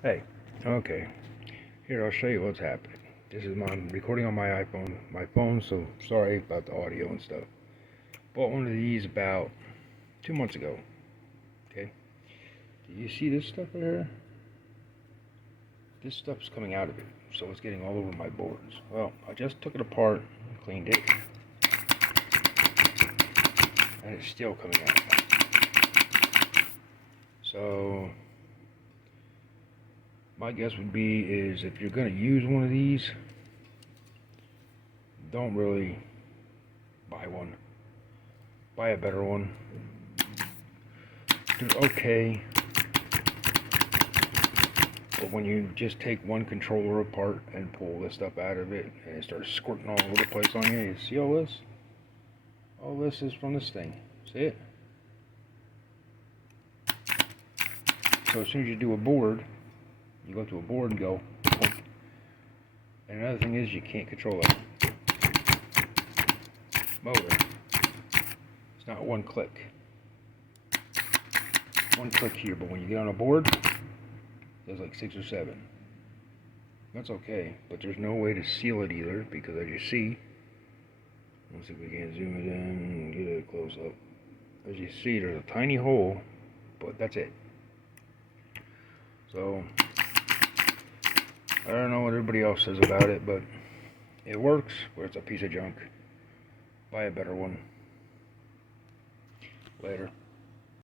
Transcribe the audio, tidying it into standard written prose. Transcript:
Hey, okay, here I'll show you what's happening. This is I'm recording on my phone, so sorry about the audio and stuff. Bought one of these about 2 months ago. Okay, do you see this stuff right here? This stuff's coming out of it, so it's getting all over my boards. Well, I just took it apart, cleaned it, and it's still coming out. So my guess would be is if you're gonna use one of these, don't really buy one. Buy a better one. They're okay, but when you just take one controller apart and pull this stuff out of it, and it starts squirting all over the place on you, you see all this? All this is from this thing. See it? So as soon as you do a board, you go to a board and go, plunk. And another thing is you can't control that motor. It's not one click. One click here, but when you get on a board, there's like 6 or 7. That's okay, but there's no way to seal it either, because as you see, let's see if we can zoom it in and get a close up. As you see, there's a tiny hole, but that's it. So I don't know what everybody else says about it, but it works, but it's a piece of junk. Buy a better one. Later.